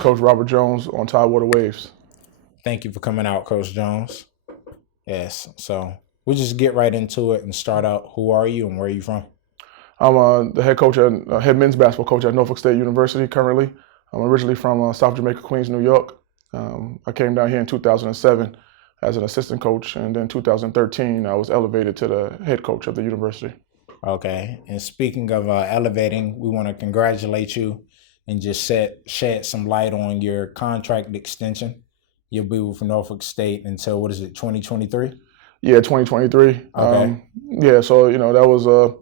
assistant coach Robert Jones on Tidewater Waves. Thank you for coming out, Coach Jones. Yes, so we'll just get right into it and start out. Who are you and where are you from? I'm the head men's basketball coach at Norfolk State University currently. I'm originally from South Jamaica, Queens, New York. I came down here in 2007 as an assistant coach, and then 2013 I was elevated to the head coach of the university. Okay, and speaking of elevating, we want to congratulate you and just shed some light on your contract extension. You'll be with Norfolk State until, 2023? Yeah, 2023. Okay. So that was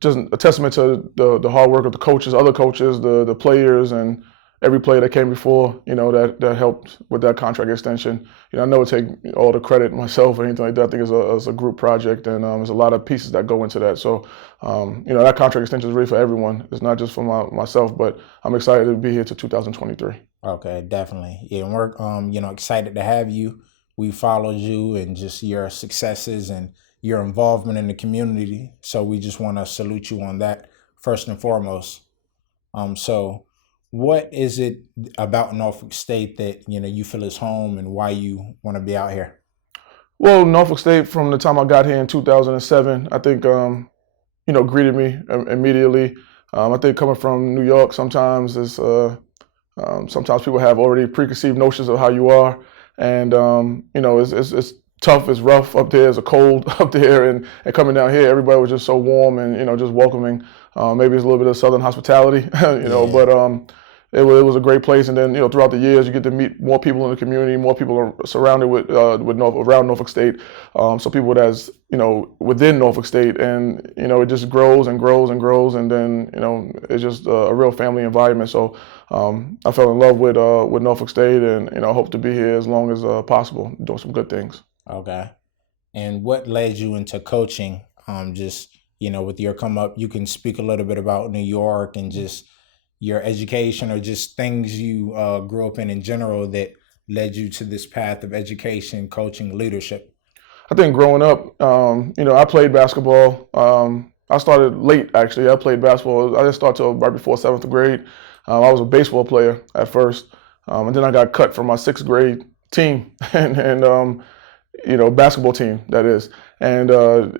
just a testament to the hard work of the coaches, other coaches, the players, and every player that came before, that helped with that contract extension. I never take all the credit myself or anything like that. I think it's a group project, and there's a lot of pieces that go into that. So, that contract extension is really for everyone. It's not just for myself, but I'm excited to be here to 2023. Okay, definitely. Yeah, and we're excited to have you. We followed you and just your successes and your involvement in the community. So we just want to salute you on that first and foremost. So what is it about Norfolk State that you feel is home and why you want to be out here? Well, Norfolk State, from the time I got here in 2007, I think greeted me immediately. I think coming from New York, sometimes sometimes people have already preconceived notions of how you are, and it's tough, it's rough up there, it's cold up there, and coming down here, everybody was just so warm and just welcoming. Maybe it's a little bit of Southern hospitality, but it was a great place. And then throughout the years, you get to meet more people in the community, more people are surrounded around Norfolk State, so people that's within Norfolk State, and it just grows and grows and grows, and then it's just a real family environment. So I fell in love with Norfolk State, and I hope to be here as long as possible, doing some good things. Okay. And what led you into coaching? With your come up, you can speak a little bit about New York and just your education or just things you grew up in general that led you to this path of education, coaching, leadership. I think growing up, I played basketball. I started late, actually. I played basketball. I didn't start till right before 7th grade. I was a baseball player at first, and then I got cut from my 6th grade team, and basketball team, that is. And, looking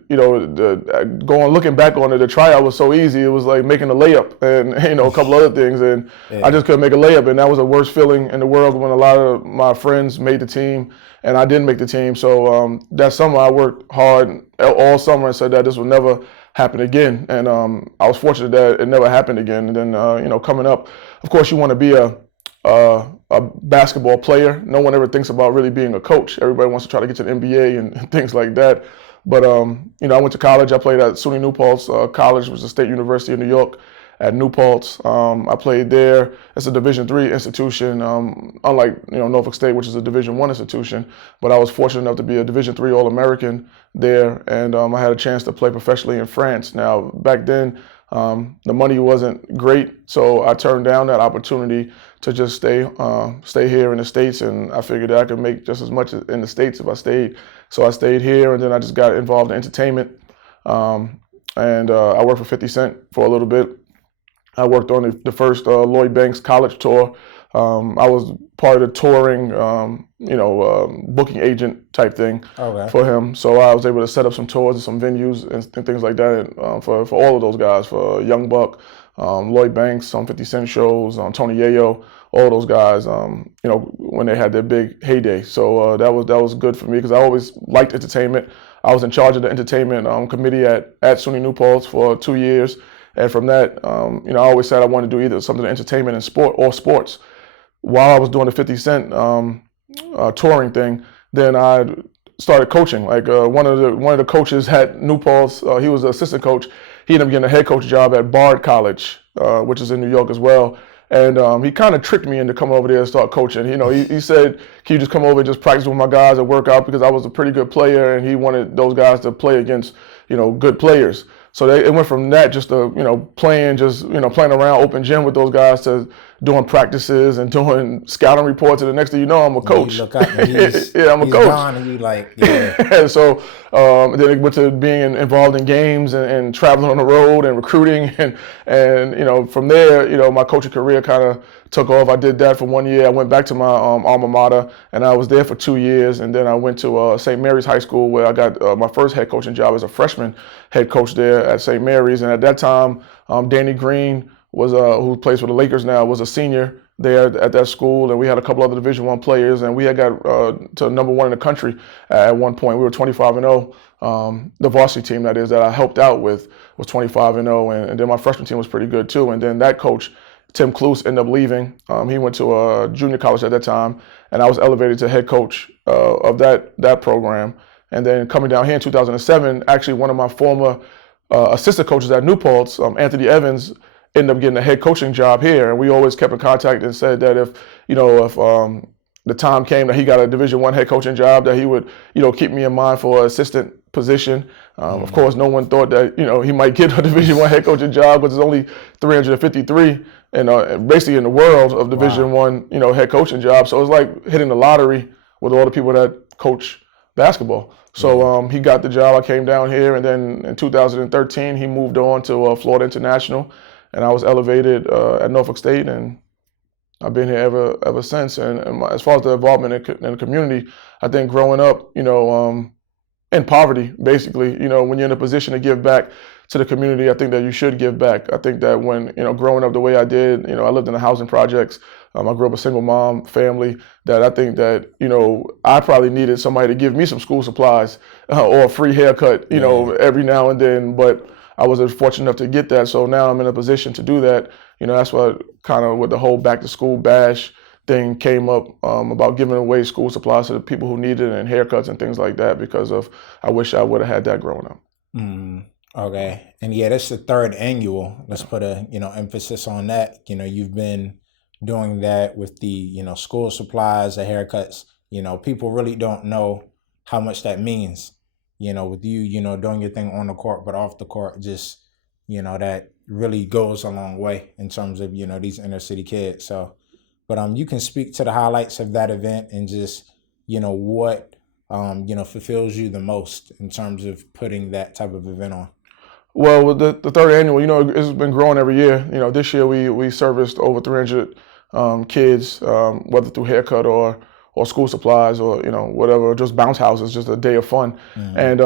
back on it, the tryout was so easy. It was like making a layup and, a couple other things. And I just couldn't make a layup. And that was the worst feeling in the world when a lot of my friends made the team and I didn't make the team. So that summer I worked hard all summer and said that this would never happen again. And I was fortunate that it never happened again. And then, coming up, of course, you want to be a basketball player. No one ever thinks about really being a coach. Everybody wants to try to get to the NBA and things like that. But, I went to college. I played at SUNY New Paltz College, which is a state university in New York, at New Paltz. I played there. It's a Division III institution, unlike, Norfolk State, which is a Division I institution. But I was fortunate enough to be a Division III All-American there, and I had a chance to play professionally in France. Now, back then, the money wasn't great, so I turned down that opportunity to just stay here in the States, and I figured that I could make just as much in the States if I stayed. So I stayed here, and then I just got involved in entertainment, and I worked for 50 Cent for a little bit. I worked on the first Lloyd Banks college tour. I was part of the touring, booking agent type thing for him. So I was able to set up some tours and some venues and things like that for all of those guys, for Young Buck, Lloyd Banks, some 50 Cent shows, Tony Yayo, all those guys, when they had their big heyday. So that was good for me because I always liked entertainment. I was in charge of the entertainment committee at SUNY New Paltz for 2 years. And from that, I always said I wanted to do either something in entertainment and sport or sports. While I was doing the 50 Cent touring thing, then I started coaching. Like one of the coaches at New Paltz, he was the assistant coach. He ended up getting a head coach job at Bard College, which is in New York as well. And he kind of tricked me into coming over there and start coaching. He said, "Can you just come over and just practice with my guys and work out?" Because I was a pretty good player, and he wanted those guys to play against good players. So it went from that just to, playing around open gym with those guys to doing practices and doing scouting reports. And the next thing you know, I'm a coach. You look up and I'm a coach. Gone and you like, yeah. And so then it went to being involved in games and traveling on the road and recruiting. And from there, my coaching career kind of took off. I did that for 1 year. I went back to my alma mater, and I was there for 2 years. And then I went to St. Mary's High School, where I got my first head coaching job as a freshman head coach there at St. Mary's. And at that time, Danny Green was who plays for the Lakers now, was a senior there at that school, and we had a couple other Division I players, and we had got to #1 in the country at one point. We were 25-0. The varsity team, that is, that I helped out with was 25-0, and then my freshman team was pretty good too. And then that coach, Tim Cluse, ended up leaving. He went to a junior college at that time, and I was elevated to head coach of that program. And then coming down here in 2007, actually one of my former assistant coaches at New Paltz, Anthony Evans, ended up getting a head coaching job here, and we always kept in contact and said that if the time came that he got a Division I head coaching job, that he would keep me in mind for an assistant position. Of course, no one thought that he might get a Division I head coaching job, because there's only 353 and basically in the world of Division I head coaching jobs. So it's like hitting the lottery with all the people that coach basketball. So he got the job. I came down here, and then in 2013 he moved on to Florida International. And I was elevated at Norfolk State, and I've been here ever since. And as far as the involvement in the community, I think growing up, in poverty, basically, when you're in a position to give back to the community, I think that you should give back. I think that when, growing up the way I did, I lived in the housing projects. I grew up a single mom family, that I think that, I probably needed somebody to give me some school supplies or a free haircut, every now and then. But I was fortunate enough to get that, so now I'm in a position to do that. That's what kind of with the whole back to school bash thing came up, about giving away school supplies to the people who need it, and haircuts and things like that, because of I wish I would have had that growing up. Okay, and yeah, that's the third annual. Let's put a emphasis on that. You've been doing that with the school supplies, the haircuts. People really don't know how much that means. With you, doing your thing on the court, but off the court, just, that really goes a long way in terms of, these inner city kids. So, but you can speak to the highlights of that event, and just, what, fulfills you the most in terms of putting that type of event on. Well, with the third annual, it's been growing every year. This year we serviced over 300 kids, whether through haircut or school supplies or whatever, just bounce houses, just a day of fun. And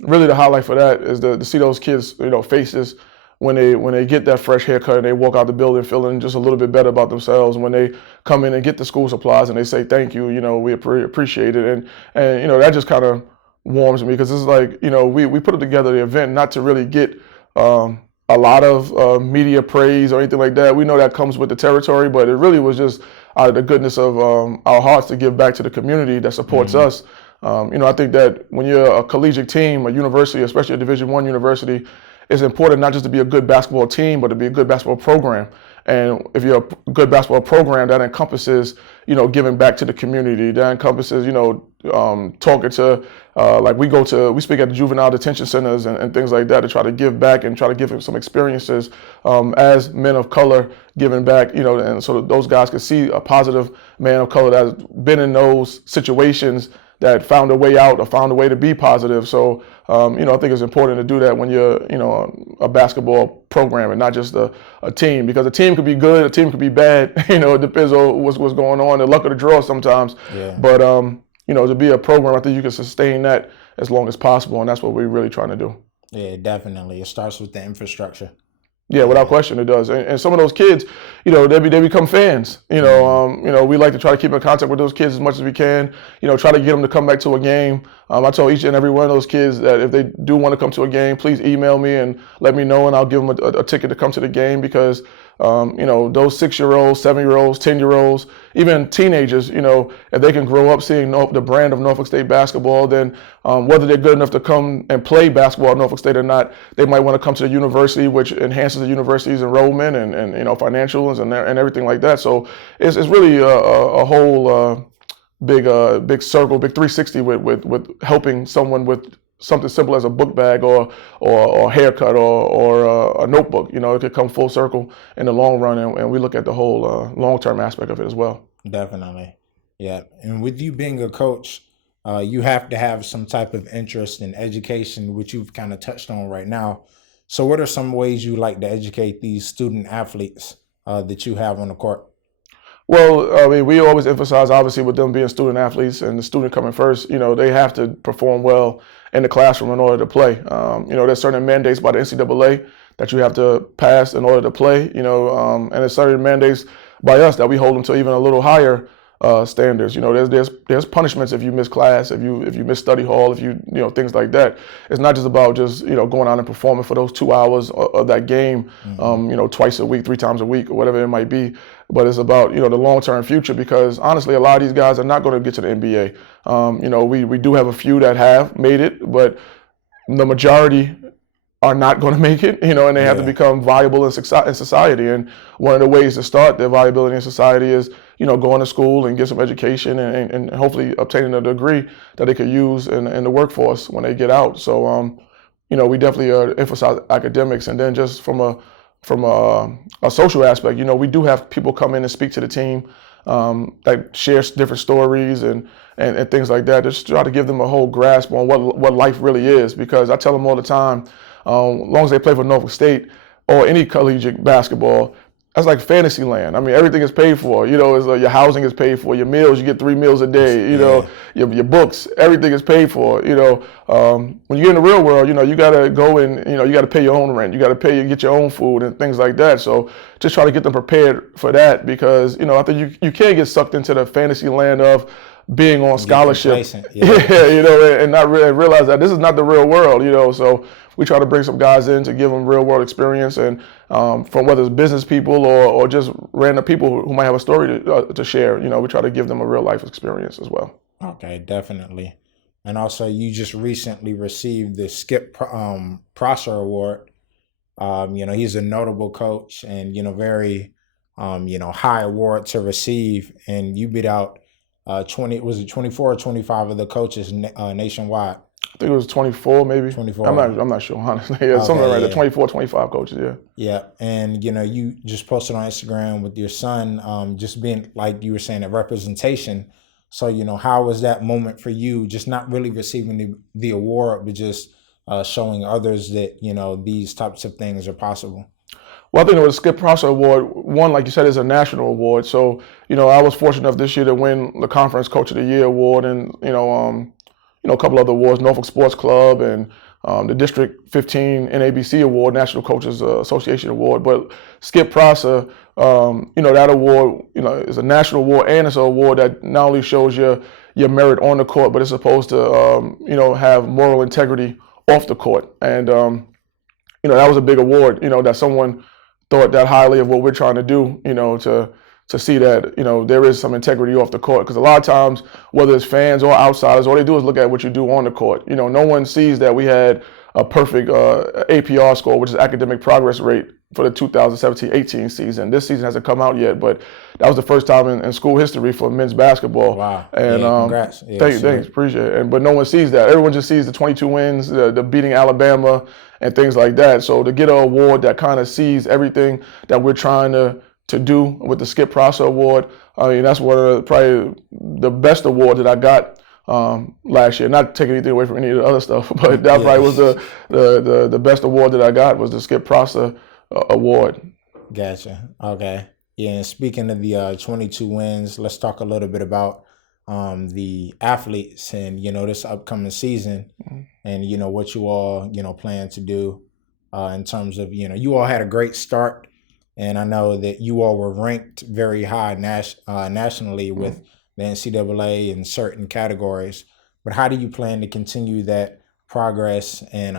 really the highlight for that is to see those kids faces when they get that fresh haircut and they walk out the building feeling just a little bit better about themselves. When they come in and get the school supplies and they say thank you, we appreciate it, and that just kind of warms me, because it's like we put together the event not to really get a lot of media praise or anything like that. We know that comes with the territory, but it really was just out of the goodness of our hearts to give back to the community that supports us. I think that when you're a collegiate team, a university, especially a Division I university, it's important not just to be a good basketball team, but to be a good basketball program. And if you're a good basketball program, that encompasses, giving back to the community. That encompasses, talking to, like we speak at the juvenile detention centers and things like that, to try to give back and try to give them some experiences as men of color giving back, and so that those guys can see a positive man of color that's been in those situations, that found a way out or found a way to be positive. So, I think it's important to do that when you're, a basketball program and not just a team, because a team could be good, a team could be bad. It depends on what's going on, the luck of the draw sometimes. Yeah. But, to be a program, I think you can sustain that as long as possible, and that's what we're really trying to do. Yeah, definitely. It starts with the infrastructure. Yeah, without question, it does. And some of those kids, they become fans. We like to try to keep in contact with those kids as much as we can. Try to get them to come back to a game. I told each and every one of those kids that if they do want to come to a game, please email me and let me know, and I'll give them a ticket to come to the game, because those 6-year-olds, 7-year-olds, 10-year-olds, even teenagers, if they can grow up seeing the brand of Norfolk State basketball, then whether they're good enough to come and play basketball at Norfolk State or not, they might want to come to the university, which enhances the university's enrollment and financials and everything like that. So it's really a whole big circle, big 360 with helping someone with something simple as a book bag or a haircut or a notebook. It could come full circle in the long run, and we look at the whole long-term aspect of it as well. Definitely. Yeah. And with you being a coach, you have to have some type of interest in education, which you've kind of touched on right now. So what are some ways you like to educate these student athletes that you have on the court? Well, I mean, we always emphasize, obviously, with them being student athletes and the student coming first, they have to perform well in the classroom in order to play. There's certain mandates by the NCAA that you have to pass in order to play, and there's certain mandates by us that we hold them to even a little higher standards. There's punishments if you miss class, if you miss study hall, if things like that. It's not just about just going out and performing for those 2 hours of that game, twice a week, 3 times a week, or whatever it might be. But it's about the long-term future, because honestly, a lot of these guys are not going to get to the NBA. We do have a few that have made it, but the majority are not going to make it, and they have to become viable in society. And one of the ways to start their viability in society is, going to school and get some education and hopefully obtaining a degree that they could use in the workforce when they get out. So, we definitely emphasize academics. And then just from a social aspect, we do have people come in and speak to the team that share different stories and things like that. Just try to give them a whole grasp on what life really is, because I tell them all the time, as long as they play for Norfolk State or any collegiate basketball, that's like fantasy land. I mean, everything is paid for. It's like your housing is paid for, your meals, you get 3 meals a day. Your books, everything is paid for. When you get in the real world, you got to go and you got to pay your own rent. You got to get your own food and things like that. So just try to get them prepared for that, because I think you can't get sucked into the fantasy land of being on scholarship, and not really realize that this is not the real world, So we try to bring some guys in to give them real world experience, and from whether it's business people or just random people who might have a story to share, we try to give them a real life experience as well. Okay, definitely. And also, you just recently received the Skip Prosser Award. He's a notable coach and very high award to receive, and you beat out 24 or 25 of the coaches nationwide. I think it was 24, maybe. 24. I'm not sure, honestly. Yeah, something like that. 24, 25 coaches, yeah. Yeah, and you just posted on Instagram with your son, just being, like you were saying, a representation. So, how was that moment for you, just not really receiving the award, but just showing others that, these types of things are possible? Well, I think the Skip Prosser Award, one, like you said, is a national award. So, I was fortunate enough this year to win the Conference Coach of the Year award, and, a couple other awards, Norfolk Sports Club and the District 15 NABC Award, National Coaches Association Award. But Skip Prosser, that award, is a national award, and it's an award that not only shows your merit on the court, but it's supposed to, have moral integrity off the court. And, that was a big award, that someone thought that highly of what we're trying to do, to see that, there is some integrity off the court. Because a lot of times, whether it's fans or outsiders, all they do is look at what you do on the court. No one sees that we had a perfect APR score, which is academic progress rate, for the 2017-18 season. This season hasn't come out yet, but that was the first time in school history for men's basketball. Wow. And congrats. Thanks, appreciate it. But no one sees that. Everyone just sees the 22 wins, the beating Alabama, and things like that. So to get an award that kind of sees everything that we're trying to do with the Skip Prosser Award, I mean, that's one of probably the best award that I got last year. Not taking anything away from any of the other stuff, but that probably was the best award that I got, was the Skip Prosser Award. Gotcha. Okay. Yeah, and speaking of the 22 wins, let's talk a little bit about the athletes and, this upcoming season, and, what you all, plan to do in terms of, you all had a great start. And I know that you all were ranked very high nationally with the NCAA in certain categories. But how do you plan to continue that progress and,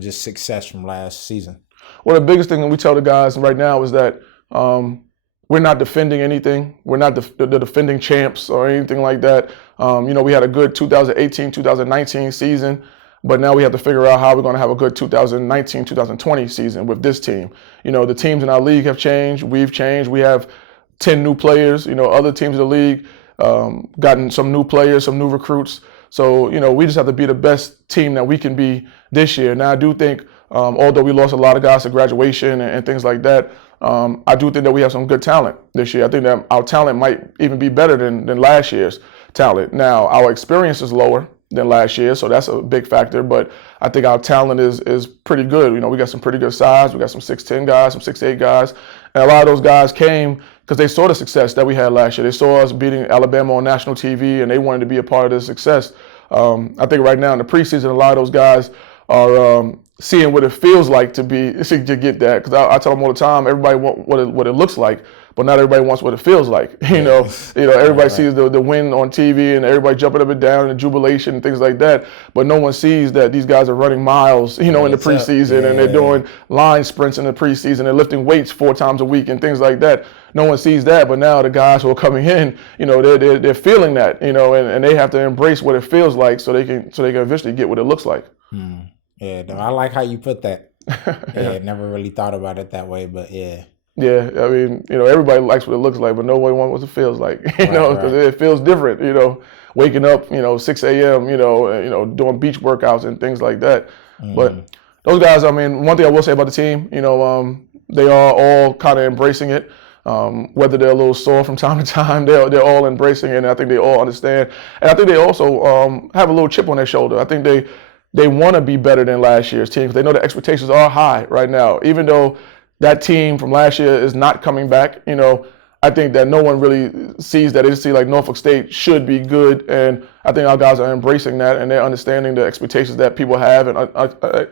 just success from last season? Well, the biggest thing that we tell the guys right now is that we're not defending anything. We're not the defending champs or anything like that. We had a good 2018-2019 season, but now we have to figure out how we're going to have a good 2019-2020 season with this team. The teams in our league have changed. We've changed. We have 10 new players. Other teams in the league gotten some new players, some new recruits. So, we just have to be the best team that we can be this year. Now, I do think, although we lost a lot of guys to graduation and things like that, I do think that we have some good talent this year. I think that our talent might even be better than last year's talent. Now, our experience is lower than last year, so that's a big factor. But I think our talent is pretty good. We got some pretty good size. We got some 6'10" guys, some 6'8" guys, and a lot of those guys came because they saw the success that we had last year. They saw us beating Alabama on national TV, and they wanted to be a part of the success. I think right now in the preseason, a lot of those guys are seeing what it feels like to get that. Because I tell them all the time, everybody wants what it looks like, but not everybody wants what it feels like. Everybody sees the win on TV and everybody jumping up and down and the jubilation and things like that. But no one sees that these guys are running miles, in the preseason, and they're doing line sprints in the preseason. They're lifting weights 4 times a week and things like that. No one sees that, but now the guys who are coming in, they're feeling that, and they have to embrace what it feels like so they can eventually get what it looks like. Yeah, I like how you put that. Yeah, never really thought about it that way, but yeah. Yeah, I mean, everybody likes what it looks like, but nobody wants what it feels like, because it feels different, waking up, 6 a.m., doing beach workouts and things like that. But those guys, I mean, one thing I will say about the team, they are all kind of embracing it. Whether they're a little sore from time to time, they're all embracing it, and I think they all understand. And I think they also have a little chip on their shoulder. I think they want to be better than last year's team because they know the expectations are high right now. Even though that team from last year is not coming back, I think that no one really sees that. They just see like Norfolk State should be good, and I think our guys are embracing that, and they're understanding the expectations that people have and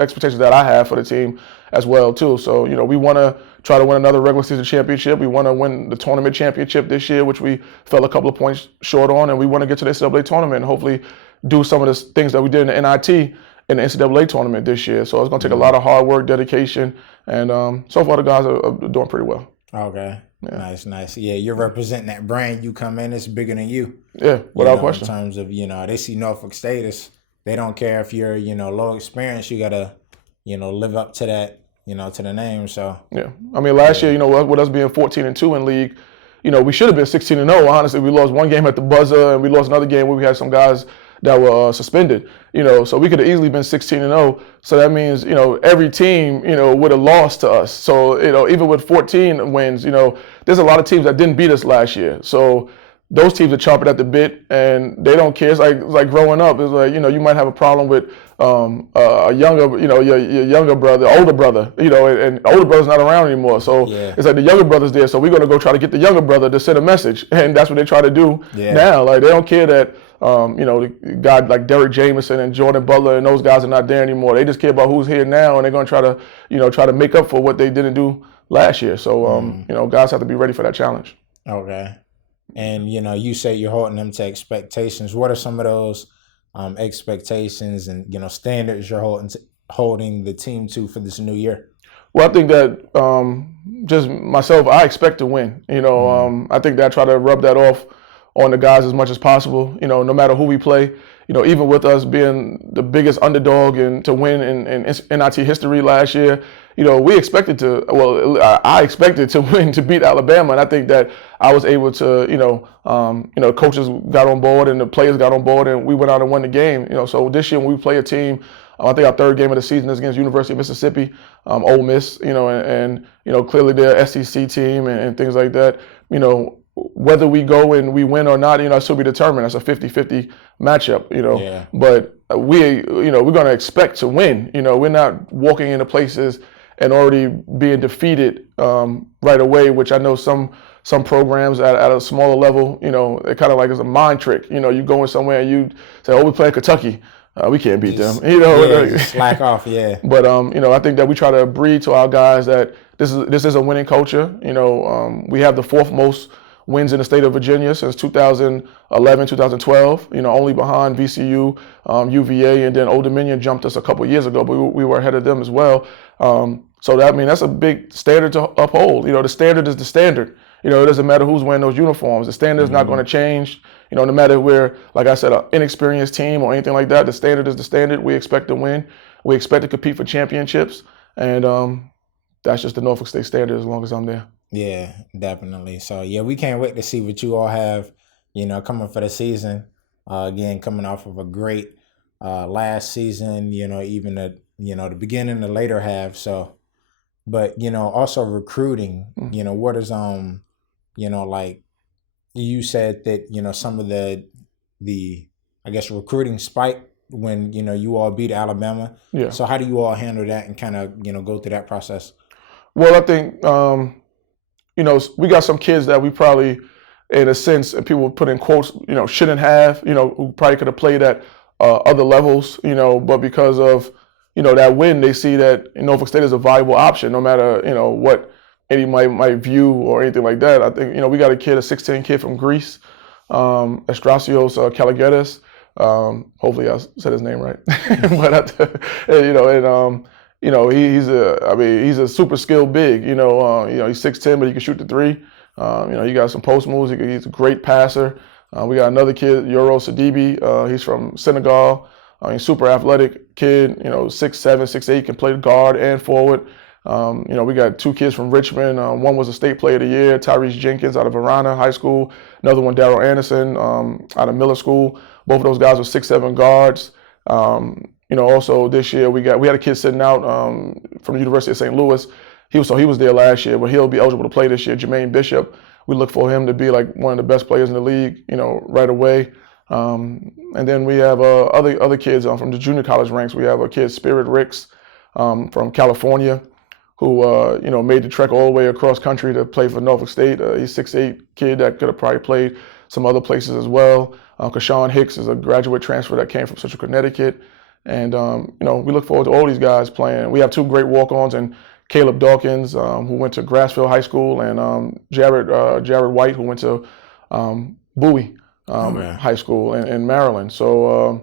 expectations that I have for the team as well too. So we want to try to win another regular season championship. We want to win the tournament championship this year, which we fell a couple of points short on, and we want to get to the NCAA tournament and hopefully do some of the things that we did in the NIT in the NCAA tournament this year. So it's going to take a lot of hard work, dedication, and so far the guys are doing pretty well. Okay. Yeah. Nice. Yeah, you're representing that brand. You come in, it's bigger than you. Yeah, without question. In terms of, they see Norfolk State as, they don't care if you're, low experience, you got to, live up to that, to the name. So yeah, I mean, last year, with us being 14-2 in league, we should have been 16-0. Honestly, we lost one game at the buzzer, and we lost another game where we had some guys that were suspended. So we could have easily been 16-0. So that means, every team, would have lost to us. So, even with 14 wins, there's a lot of teams that didn't beat us last year. So those teams are chomping at the bit, and they don't care. It's like growing up. It's like, you might have a problem with a younger, your younger brother, older brother, and older brother's not around anymore. So it's like the younger brother's there. So we're going to go try to get the younger brother to send a message. And that's what they try to do now. Like, they don't care that, the guy like Derek Jameson and Jordan Butler and those guys are not there anymore. They just care about who's here now, and they're going to try to make up for what they didn't do last year. So, guys have to be ready for that challenge. Okay. And, you say you're holding them to expectations. What are some of those expectations and, standards you're holding the team to for this new year? Well, I think that just myself, I expect to win. I think that I try to rub that off on the guys as much as possible, no matter who we play. Even with us being the biggest underdog and to win in NIT history last year, we expected to, I expected to win, to beat Alabama. And I think that I was able to, coaches got on board and the players got on board and we went out and won the game. So this year when we play a team, I think our third game of the season is against University of Mississippi, Ole Miss, and clearly they're an SEC team and things like that. Whether we go and we win or not, it's to be determined. That's a 50-50 matchup, But we're going to expect to win. We're not walking into places and already being defeated right away, which I know some programs at a smaller level, it kind of like it's a mind trick. You go in somewhere and you say, oh, we play Kentucky. We can't beat them. Slack off, yeah. But I think that we try to breed to our guys that this is a winning culture. We have the fourth most wins in the state of Virginia since 2011, 2012, only behind VCU, UVA, and then Old Dominion jumped us a couple years ago, but we were ahead of them as well. So that's a big standard to uphold. The standard is the standard. It doesn't matter who's wearing those uniforms. The standard is not going to change. No matter if we're, like I said, an inexperienced team or anything like that, the standard is the standard. We expect to win. We expect to compete for championships. And that's just the Norfolk State standard as long as I'm there. Yeah, definitely. So, we can't wait to see what you all have, coming for the season. Again, coming off of a great last season, even the beginning, the later half. So, but, also recruiting, what is, like you said that, some of the I guess, recruiting spike when, you all beat Alabama. Yeah. So how do you all handle that and kind of, go through that process? Well, I think, we got some kids that we probably, in a sense, and people put in quotes, shouldn't have, who probably could have played at other levels, but because of, that win, they see that Norfolk State is a viable option, no matter, what any might view or anything like that. I think, we got a 6'10" kid from Greece, Estrasios Kalagetis. Hopefully I said his name right. But, he's a super skilled big, he's 6'10", but he can shoot the three. He got some post moves. He's a great passer. We got another kid, Yoro Sidibe. He's from Senegal. He's super athletic kid, 6'7", 6'8", can play guard and forward. We got two kids from Richmond. One was a state player of the year, Tyrese Jenkins out of Varana High School. Another one, Darrell Anderson out of Miller School. Both of those guys were 6'7" guards. Also this year we had a kid sitting out from the University of St. Louis. He was there last year, but he'll be eligible to play this year. Jermaine Bishop. We look for him to be like one of the best players in the league, right away. And then we have other kids from the junior college ranks. We have a kid, Spirit Ricks, from California, who made the trek all the way across country to play for Norfolk State. He's 6'8" kid that could have probably played some other places as well. Kashawn Hicks is a graduate transfer that came from Central Connecticut. And, we look forward to all these guys playing. We have two great walk-ons, and Caleb Dawkins, who went to Grassfield High School, and Jared White, who went to Bowie High School in Maryland. So,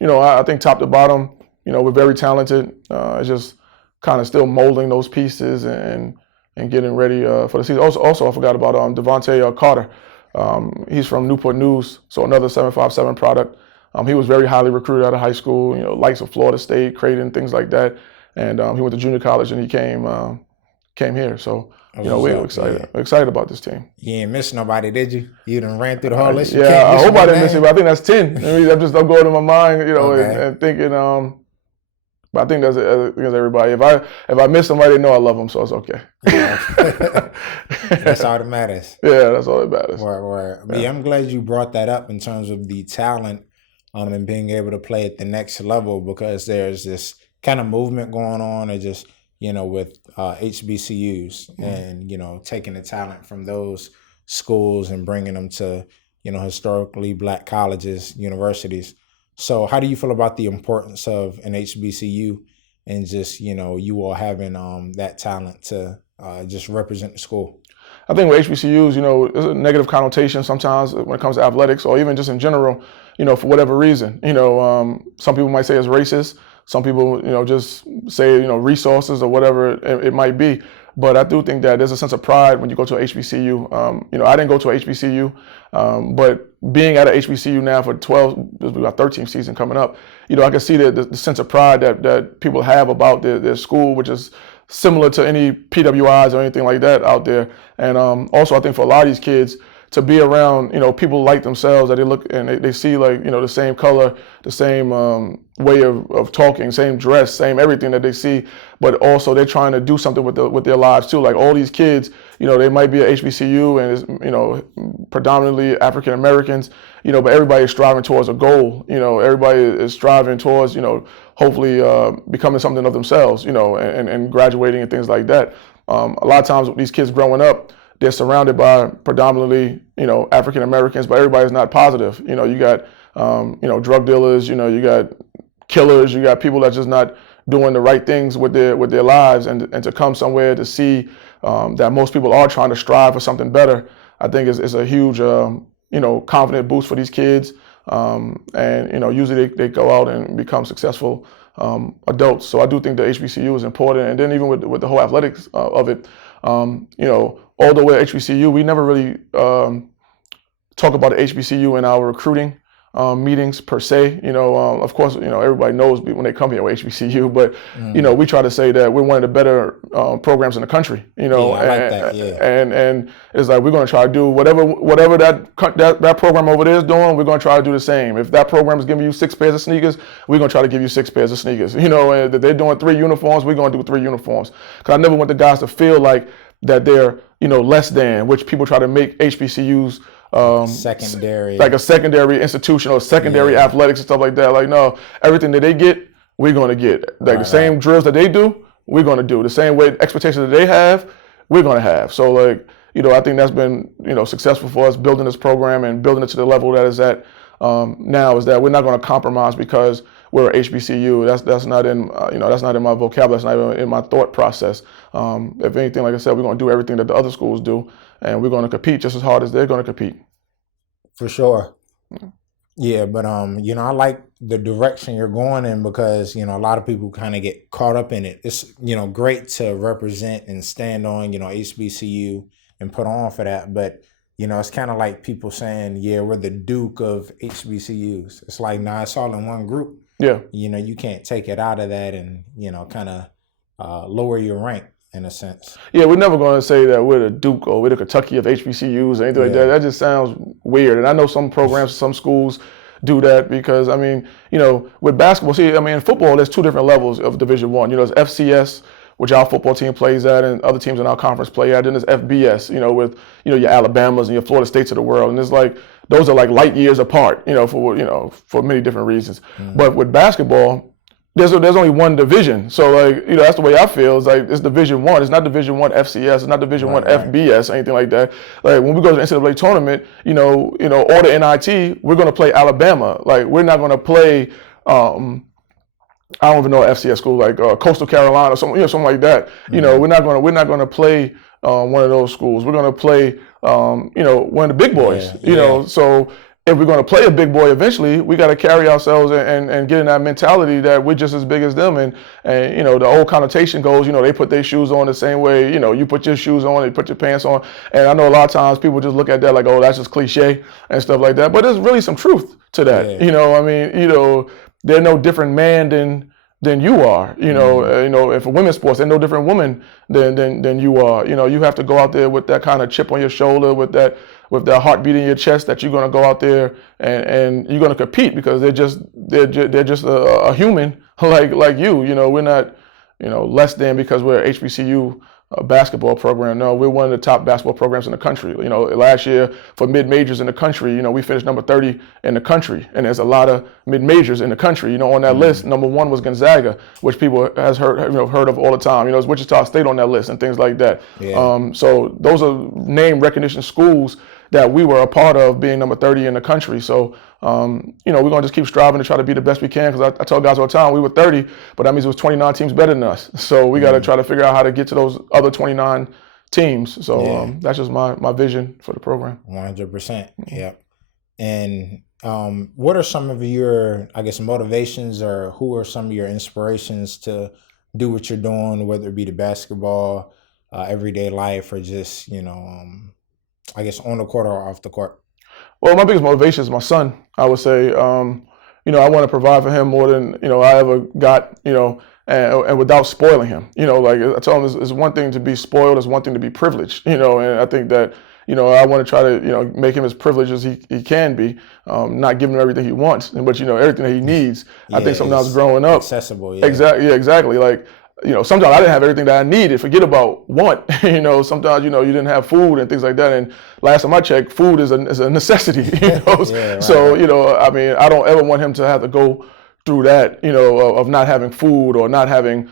I think top to bottom, we're very talented. It's just kind of still molding those pieces and getting ready for the season. Also, I forgot about Devontae Carter. He's from Newport News, so another 757 product. He was very highly recruited out of high school, likes of Florida State, Creighton, things like that. And he went to junior college and he came here. So, we're excited about this team. You ain't miss nobody, did you? You done ran through the whole list. Yeah, I hope I didn't miss it, but I think that's 10. I'm going in my mind, and thinking, but I think that's everybody. If I miss somebody, they know I love them, so it's okay. That's all that matters. Yeah, that's all that matters. Word. Yeah, I'm glad you brought that up in terms of the talent and being able to play at the next level, because there's this kind of movement going on, or just, with HBCUs and, taking the talent from those schools and bringing them to, historically Black colleges, universities. So how do you feel about the importance of an HBCU and just, you all having that talent to just represent the school? I think with HBCUs, there's a negative connotation sometimes when it comes to athletics, or even just in general, for whatever reason. Some people might say it's racist. Some people, just say, resources or whatever it might be. But I do think that there's a sense of pride when you go to a HBCU. I didn't go to a HBCU, but being at a HBCU now for 13th season coming up, I can see the sense of pride that people have about their school, which is similar to any PWIs or anything like that out there. And also, I think for a lot of these kids, to be around, people like themselves, that they look and they see like, the same color, the same way of talking, same dress, same everything that they see, but also they're trying to do something with their lives too. Like all these kids, they might be at HBCU and it's, predominantly African Americans, but everybody is striving towards a goal. Everybody is striving towards, hopefully becoming something of themselves, and graduating and things like that. A lot of times with these kids growing up, they're surrounded by predominantly, African Americans, but everybody's not positive. You got, drug dealers, you got killers, you got people that's just not doing the right things with their lives, and to come somewhere to see that most people are trying to strive for something better, I think is a huge, confident boost for these kids. And, usually they go out and become successful adults. So I do think the HBCU is important. And then even with the whole athletics of it, although we're HBCU, we never really talk about the HBCU in our recruiting meetings per se. Of course, everybody knows when they come here with HBCU, but we try to say that we're one of the better programs in the country. I like that. And it's like we're going to try to do whatever that program over there is doing. We're going to try to do the same. If that program is giving you 6 pairs of sneakers, we're going to try to give you 6 pairs of sneakers. And if they're doing 3 uniforms, we're going to do 3 uniforms. Because I never want the guys to feel like that they're less than, which people try to make HBCUs Secondary. like a secondary institution or secondary athletics and stuff like that. Like, no, everything that they get, we're going to get. Like the same drills that they do, we're going to do. The same way expectations that they have, we're going to have. So like, I think that's been, successful for us building this program and building it to the level that it's at now, is that we're not going to compromise because we're HBCU. That's not in, that's not in my vocabulary. That's not in my thought process. If anything, like I said, we're going to do everything that the other schools do, and we're going to compete just as hard as they're going to compete. For sure. Yeah, but I like the direction you're going in because, a lot of people kind of get caught up in it. It's, great to represent and stand on, HBCU and put on for that. But, it's kind of like people saying, yeah, we're the Duke of HBCUs. It's like, nah, it's all in one group. Yeah. You can't take it out of that and, kind of lower your rank in a sense. Yeah, we're never going to say that we're the Duke or we're the Kentucky of HBCUs or anything like that. That just sounds weird. And I know some programs, some schools do that because, with basketball, in football, there's two different levels of Division I. There's FCS, which our football team plays at and other teams in our conference play at. And there's FBS, with, your Alabamas and your Florida States of the world. And it's like, those are like light years apart, for many different reasons. But with basketball, there's only one division. So like, that's the way I feel. It's like, it's Division I. It's not Division I FCS. It's not Division I FBS, anything like that. Like when we go to the NCAA tournament, or the NIT, we're going to play Alabama. Like we're not going to play, I don't even know an FCS school like Coastal Carolina or something like that. We're not going to play one of those schools. We're going to play, one of the big boys. So if we're going to play a big boy eventually, we got to carry ourselves and get in that mentality that we're just as big as them. And the old connotation goes, they put their shoes on the same way, you put your shoes on, they put your pants on. And I know a lot of times people just look at that like, oh, that's just cliche and stuff like that. But there's really some truth to that. Yeah. They're no different man than you are. If for women's sports, they're no different woman than you are. You have to go out there with that kind of chip on your shoulder, with that heartbeat in your chest, that you're going to go out there and you're going to compete because they're just a human like you. We're not less than because we're a HBCU basketball program. No, we're one of the top basketball programs in the country. Last year for mid-majors in the country, we finished number 30 in the country, and there's a lot of mid-majors in the country. On that list, number 1 was Gonzaga, which people has heard of all the time. It's Wichita State on that list and things like that. Yeah. So those are name recognition schools that we were a part of, being number 30 in the country. So, we're going to just keep striving to try to be the best we can, because I tell guys all the time, we were 30, but that means it was 29 teams better than us. So we got to try to figure out how to get to those other 29 teams. So that's just my vision for the program. 100%. Yep. And what are some of your, motivations, or who are some of your inspirations to do what you're doing, whether it be the basketball, everyday life, or just, on the court or off the court? Well, my biggest motivation is my son. I would say, I want to provide for him more than, I ever got, and without spoiling him. Like I tell him, it's one thing to be spoiled, it's one thing to be privileged, and I think that, I want to try to, make him as privileged as he can be, not giving him everything he wants, but, everything that he needs. I think sometimes growing up. Accessible, yeah. Exactly. Like, sometimes I didn't have everything that I needed. Forget about want. Sometimes, you didn't have food and things like that. And last time I checked, food is a necessity. So, I don't ever want him to have to go through that, of not having food or not having,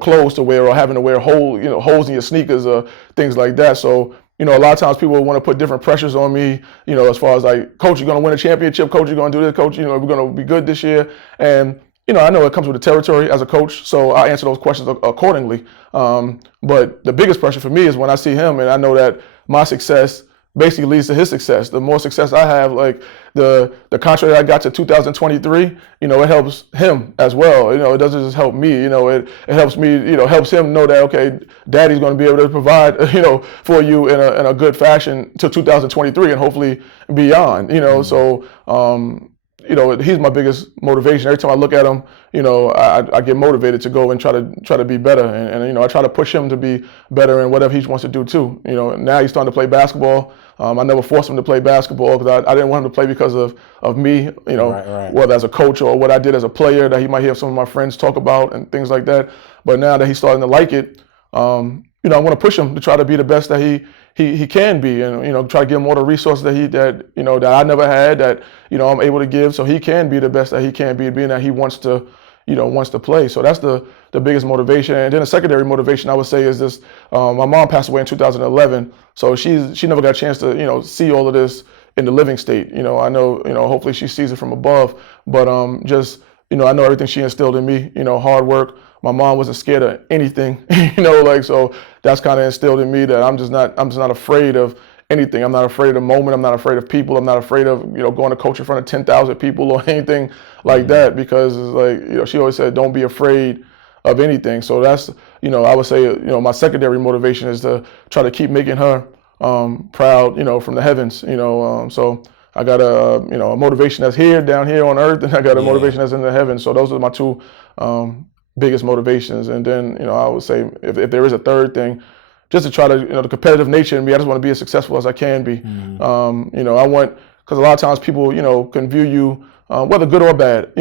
clothes to wear, or having to wear holes in your sneakers or things like that. So, a lot of times people want to put different pressures on me, as far as like, coach, you're going to win a championship. Coach, you're going to do this. Coach, we're going to be good this year. And I know it comes with the territory as a coach, so I answer those questions accordingly. But the biggest pressure for me is when I see him and I know that my success basically leads to his success. The more success I have, like the contract I got to 2023, it helps him as well. It doesn't just help me. It helps me. Helps him know that, okay, Daddy's going to be able to provide, for you in a good fashion to 2023 and hopefully beyond. So. He's my biggest motivation. Every time I look at him, I get motivated to go and try to be better. And I try to push him to be better in whatever he wants to do too. Now he's starting to play basketball. I never forced him to play basketball because I didn't want him to play because of me, Right. whether as a coach or what I did as a player that he might hear some of my friends talk about and things like that. But now that he's starting to like it, I want to push him to try to be the best that he can be, and try to give him all the resources that I never had, that I'm able to give, so he can be the best that he can be, being that he wants to play. So that's the biggest motivation. And then a secondary motivation I would say is this: my mom passed away in 2011, so she never got a chance to see all of this in the living state. I know hopefully she sees it from above, but just I know everything she instilled in me. Hard work. My mom wasn't scared of anything. So that's kind of instilled in me that I'm just not afraid of anything. I'm not afraid of the moment. I'm not afraid of people. I'm not afraid of going to coach in front of 10,000 people or anything like that, because it's like she always said, don't be afraid of anything. So that's I would say my secondary motivation is to try to keep making her proud from the heavens. So I got a motivation that's down here on earth, and I got a motivation that's in the heavens. So those are my two biggest motivations. And then I would say if there is a third thing, just to try to the competitive nature in me, I just want to be as successful as I can be. I want, because a lot of times people can view you whether good or bad,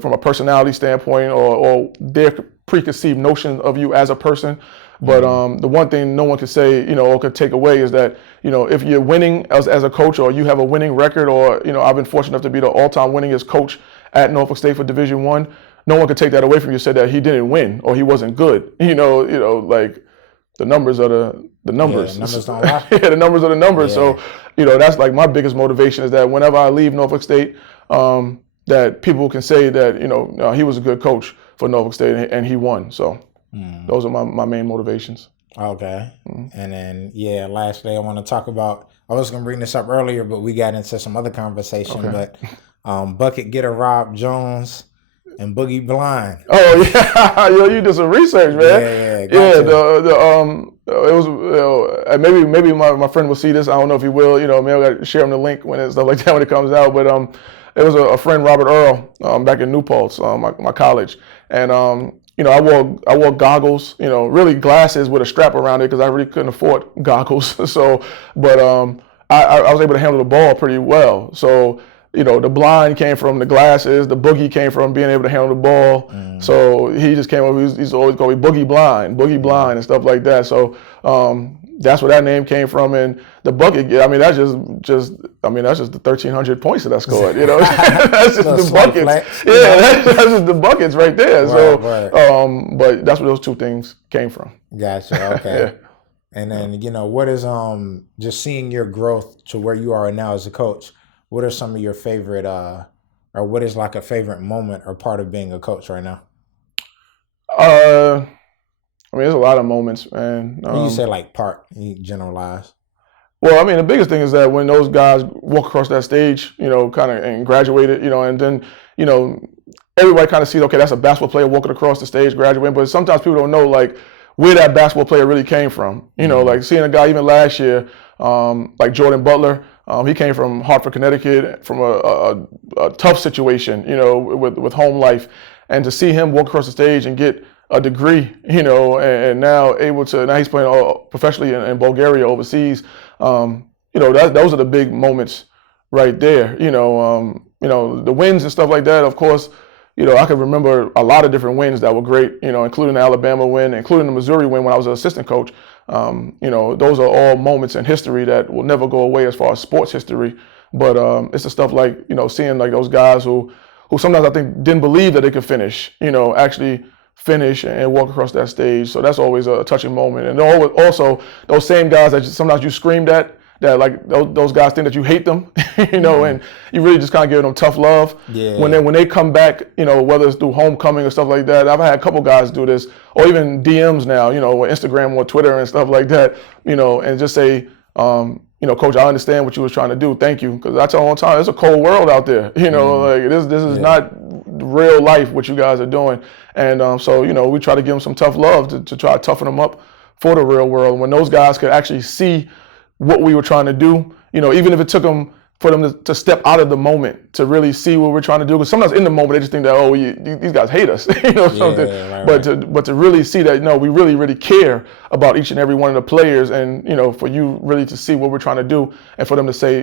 from a personality standpoint, or their preconceived notion of you as a person. But the one thing no one could say, or could take away is that, if you're winning as a coach, or you have a winning record, or, I've been fortunate enough to be the all-time winningest coach at Norfolk State for Division I, no one could take that away from you, said that he didn't win or he wasn't good. Like the numbers are the numbers. Yeah, numbers don't lie. The numbers are the numbers. Yeah. So, that's like my biggest motivation, is that whenever I leave Norfolk State, that people can say that, he was a good coach for Norfolk State and he won. So those are my main motivations. Okay. And then, lastly, I want to talk about, I was going to bring this up earlier, but we got into some other conversation. Okay. But Bucket Getter Rob Jones and Boogie Blind. Oh yeah, you did some research, man. It was maybe my friend will see this. I don't know if he will. Maybe I got to share him the link when it, stuff like that when it comes out. But it was a friend, Robert Earl, back in New Paltz, my college, and I wore goggles, really glasses with a strap around it, because I really couldn't afford goggles. So, but I was able to handle the ball pretty well. So, the blind came from the glasses, the boogie came from being able to handle the ball. So he just came up, he's always going to be boogie blind and stuff like that. So that's where that name came from. And the bucket, that's just the 1,300 points that I scored. That's just the buckets. Flex, that's just the buckets right there. Right. But that's where those two things came from. Gotcha. Okay. And then what is just seeing your growth to where you are now as a coach? What are some of your favorite, or what is like a favorite moment or part of being a coach right now? There's a lot of moments, man. When you say like part, you generalize. Well, the biggest thing is that when those guys walk across that stage, kind of and graduated, and then, everybody kind of sees, okay, that's a basketball player walking across the stage, graduating. But sometimes people don't know, like, where that basketball player really came from. Like seeing a guy even last year, like Jordan Butler. He came from Hartford, Connecticut, from a tough situation, with home life. And to see him walk across the stage and get a degree, and now he's playing professionally in Bulgaria overseas. Those are the big moments right there. The wins and stuff like that, of course, I can remember a lot of different wins that were great, including the Alabama win, including the Missouri win when I was an assistant coach. Those are all moments in history that will never go away as far as sports history. But it's the stuff like, seeing like those guys who sometimes I think didn't believe that they could finish, actually finish and walk across that stage. So that's always a touching moment. And also those same guys that sometimes you screamed at, that like those guys think that you hate them, and you really just kind of give them tough love. Yeah. When they come back, whether it's through homecoming or stuff like that. I've had a couple guys do this, or even DMs now, with Instagram or Twitter and stuff like that, and just say, Coach, I understand what you was trying to do. Thank you, because I tell them all the time, it's a cold world out there. Like this is not real life what you guys are doing, and so we try to give them some tough love to try to toughen them up for the real world. When those guys could actually see what we were trying to do, even if it took them for them to step out of the moment to really see what we're trying to do. Because sometimes in the moment they just think that, these guys hate us, something. Right, but to really see that, we really, really care about each and every one of the players, and for you really to see what we're trying to do, and for them to say,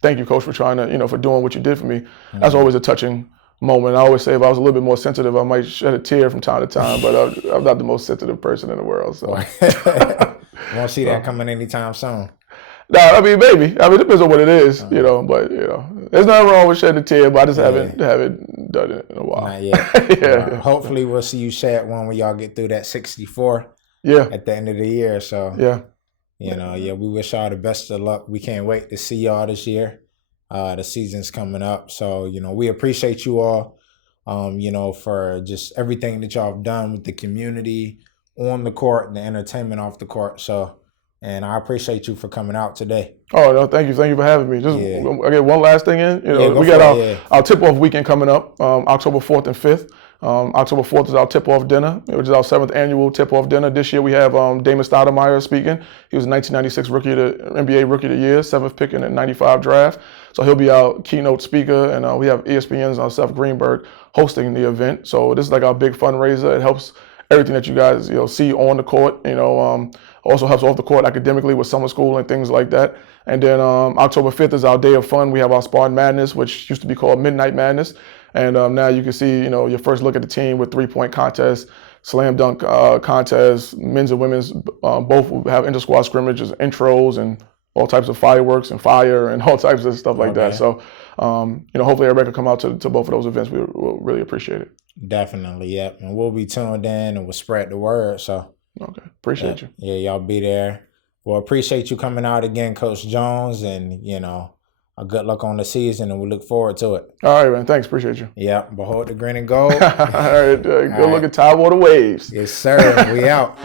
thank you, Coach, for trying to, for doing what you did for me. That's always a touching moment. I always say if I was a little bit more sensitive, I might shed a tear from time to time, but I'm not the most sensitive person in the world. So won't see that coming anytime soon. no, I mean maybe. I mean it depends on what it is, but there's nothing wrong with shedding a tear, but I just haven't done it in a while. Not yet. Hopefully we'll see you shed one when y'all get through that 64. Yeah. At the end of the year. So yeah. We wish y'all the best of luck. We can't wait to see y'all this year. The season's coming up. So, we appreciate you all, for just everything that y'all have done with the community on the court and the entertainment off the court. So, and I appreciate you for coming out today. Oh, no, thank you. Thank you for having me. Just I get one last thing in. We got our tip-off weekend coming up, October 4th and 5th. October 4th is our tip-off dinner, which is our 7th annual tip-off dinner. This year we have Damon Stoudemire speaking. He was a 1996 NBA Rookie of the Year, 7th pick in the 95 draft. So he'll be our keynote speaker, and we have ESPN's Seth Greenberg hosting the event. So this is like our big fundraiser. It helps everything that you guys see on the court. Also helps off the court academically with summer school and things like that. And then October 5th is our day of fun. We have our Spartan Madness, which used to be called Midnight Madness. And now you can see, your first look at the team with 3-point contests, slam dunk contests, men's and women's. Both will have inter-squad scrimmages, intros, and all types of fireworks and fire and all types of stuff like that. So, hopefully everybody can come out to both of those events. We'll really appreciate it. Definitely, yep. And we'll be tuned in and we'll spread the word. So, okay, appreciate you. Yeah, y'all be there. Well, appreciate you coming out again, Coach Jones, and a good luck on the season, and we look forward to it. All right, man. Thanks. Appreciate you. Yeah. Behold the green and gold. All right. Good look at Tidewater waves. Yes, sir. We out.